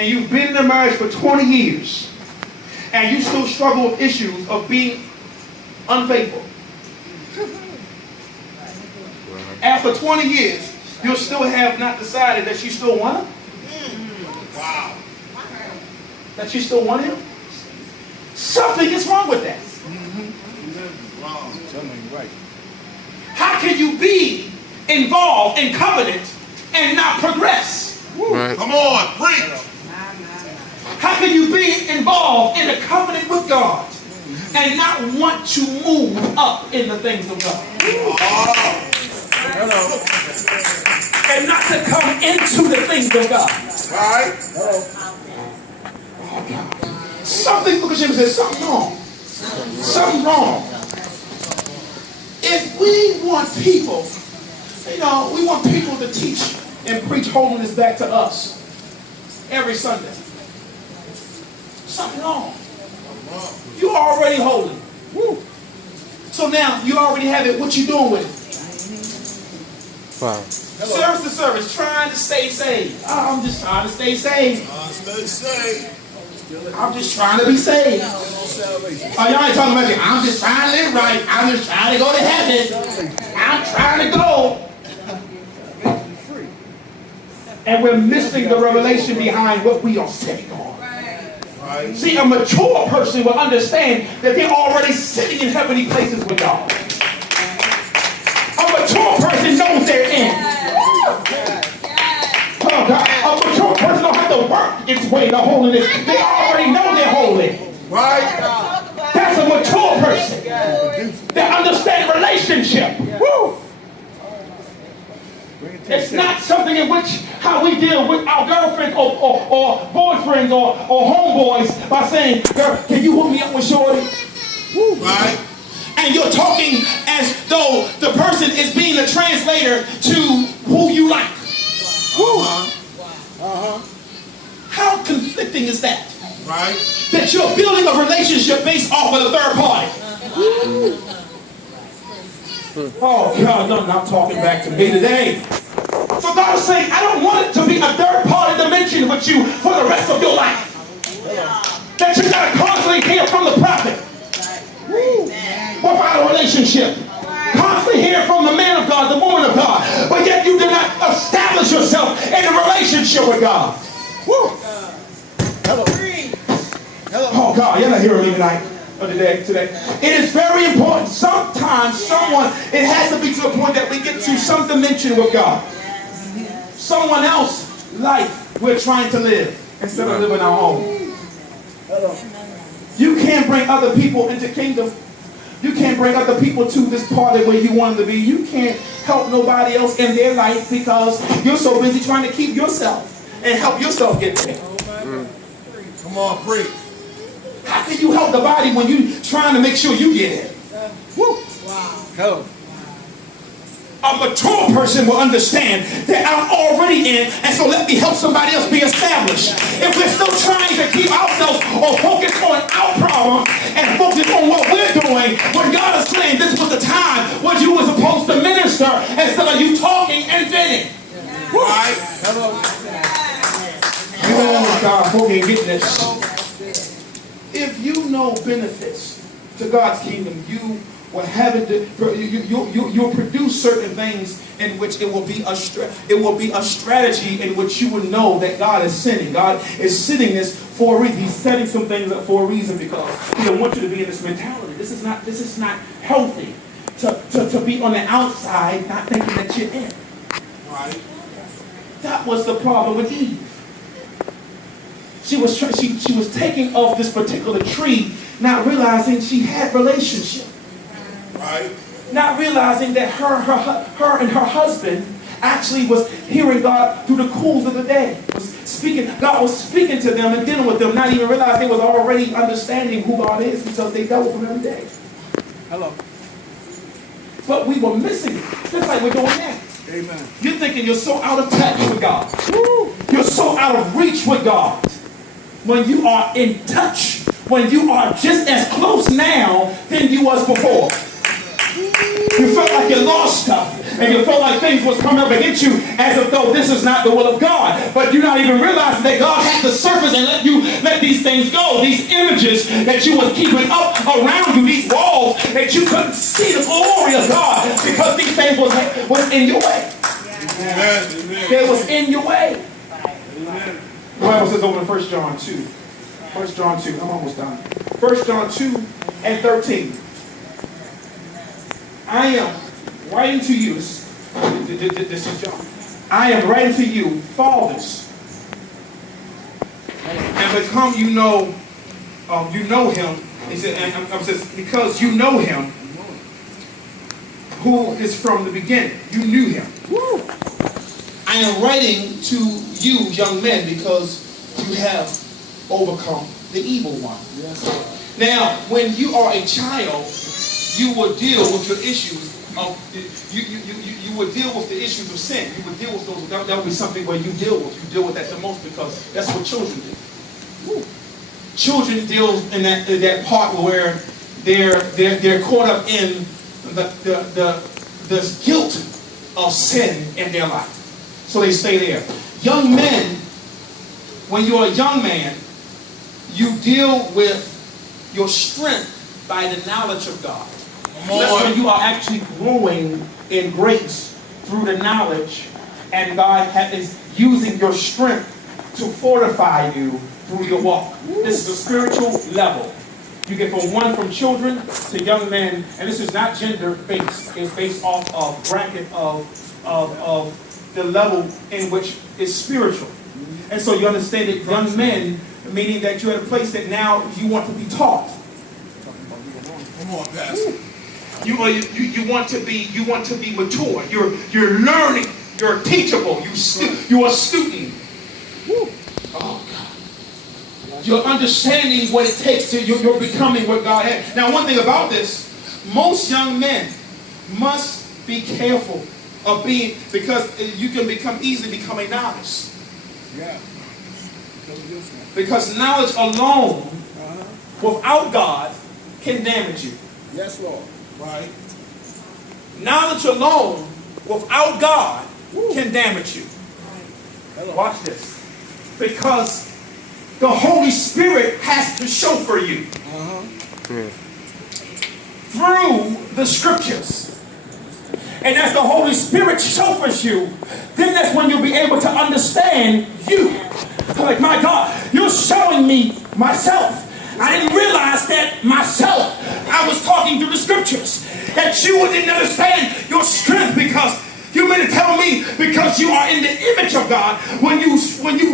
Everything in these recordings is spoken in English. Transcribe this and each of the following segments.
and you've been in a marriage for 20 years, and you still struggle with issues of being unfaithful. After 20 years, you still have not decided that you still want him? Wow. That you still want him? Something is wrong with that. Wow. Something right. How can you be involved in covenant and not progress? Right. Come on, preach. How can you be involved in a covenant with God and not want to move up in the things of God? Oh. Hello. And not to come into the things of God. Right. Oh God. Something, look at him and say, something wrong. Something wrong. If we want people, we want people to teach and preach holiness back to us every Sunday. Something wrong. You already holy. Woo. So now you already have it. What you doing with it? Wow. Service to service, trying to stay saved. I'm just trying to stay saved. Stay saved. I'm just trying to be saved. Oh, y'all ain't talking about it. I'm just trying to live right. I'm just trying to go to heaven. I'm trying to go. And we're missing the revelation behind what we are sitting on. Right. See, a mature person will understand that they're already sitting in heavenly places with God. A mature person knows they're in. Oh God. A mature person don't have to work its way to holiness. They already know they're holy. Right. That's a mature person that understands relationship. Woo. It's not something in which how we deal with our girlfriends or boyfriends or homeboys by saying, girl, can you hook me up with Shorty? Woo. Right. And you're talking as though the person is being a translator to who you like. How conflicting is that? Right. That you're building a relationship based off of the third party. Oh God, no, I'm talking back to me today. So God is saying, I don't want it to be a third party dimension with you for the rest of your life. That you gotta constantly hear from the prophet. Without a relationship. Constantly hear from the man of God, the woman of God. But yet you did not establish yourself in a relationship with God. Woo. Hello. Oh God, you're not hearing me tonight. Today. It is very important. Sometimes it has to be to the point that we get to some dimension with God. Someone else's life we're trying to live instead of living our own. You can't bring other people into kingdom. You can't bring other people to this party where you want them to be. You can't help nobody else in their life because you're so busy trying to keep yourself and help yourself get there. Come on, preach. How can you help the body when you're trying to make sure you get it? Woo. Wow. Hello. A mature person will understand that I'm already in, and so let me help somebody else be established. If we're still trying to keep ourselves or focus on our problem and focus on what we're doing, when God is saying this was the time when you were supposed to minister instead of you talking and venting. Right. Hello. Oh God, hope you get this. If you know benefits to God's kingdom, you will have it. You'll produce certain things in which it will be a strategy in which you will know that God is sending. God is sending this for a reason. He's setting some things up for a reason because He don't want you to be in this mentality. This is not healthy to be on the outside, not thinking that you're in. Right. That was the problem with Eve. She was taking off this particular tree, not realizing she had relationship. Right. Not realizing that her and her husband actually was hearing God through the cools of the day. God was speaking to them and dealing with them, not even realizing they was already understanding who God is because they dealt with Him every day. Hello. But we were missing it, just like we're doing now. Amen. You're thinking you're so out of touch with God. You're so out of reach with God. When you are in touch, when you are just as close now than you was before. You felt like you lost stuff. And you felt like things was coming up against you as if though this is not the will of God. But you're not even realizing that God had to surface and let these things go. These images that you was keeping up around you, these walls that you couldn't see the glory of God because these things was in your way. It was in your way. The Bible says over in 1 John 2. 1 John 2. I'm almost done. 1 John 2 and 13. I am writing to you. This is John. I am writing to you, fathers, and because you know him. He said, and says, because you know him, who is from the beginning. You knew him. Woo. I am writing to you, young men, because you have overcome the evil one. Yes. Now, when you are a child, you will deal with your issues of you would deal with the issues of sin. You would deal with those. That would be something where you deal with that the most because that's what children do. Woo. Children deal in that part where they're caught up in the guilt of sin in their life. So they stay there. Young men, when you're a young man, you deal with your strength by the knowledge of God. That's when you are actually growing in grace through the knowledge, and God is using your strength to fortify you through your walk. This is a spiritual level. You get from children to young men, and this is not gender based. It's based off of bracket of the level in which is spiritual. And so you understand that young men, meaning that you're at a place that now you want to be taught. Come on, Pastor. You want to be mature. You're learning. You're teachable. You're a student. Woo. Oh God. You're understanding what it takes to you're becoming what God has. Now, one thing about this, most young men must be careful of being, because you can easily become a novice. Yeah. Because knowledge alone, without God, can damage you. Yes, Lord. Right. Knowledge alone, without God, can damage you. Hello. Watch this. Because the Holy Spirit has to chauffeur you through the Scriptures. And as the Holy Spirit chauffeurs you, then that's when you'll be able to understand you. Like, my God, you're showing me myself. I didn't realize that myself. I was talking through the Scriptures. That you didn't understand your strength, because you meant to tell me because you are in the image of God. When you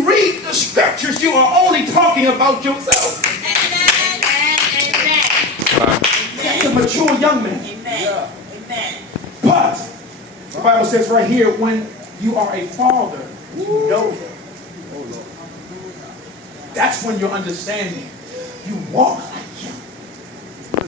read the Scriptures, you are only talking about yourself. Amen. That's a mature young man. Amen. Yeah. Amen. But the Bible says right here, when you are a father, you know him. That's when you're understanding. You walk like